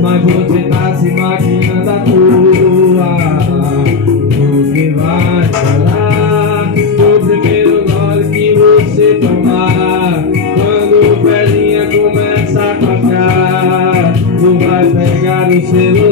Mas você tá se maquinando à toa. O que vai falar no primeiro gole que você tomar? Quando o velhinha começa a tocar, tu vai pegar o celular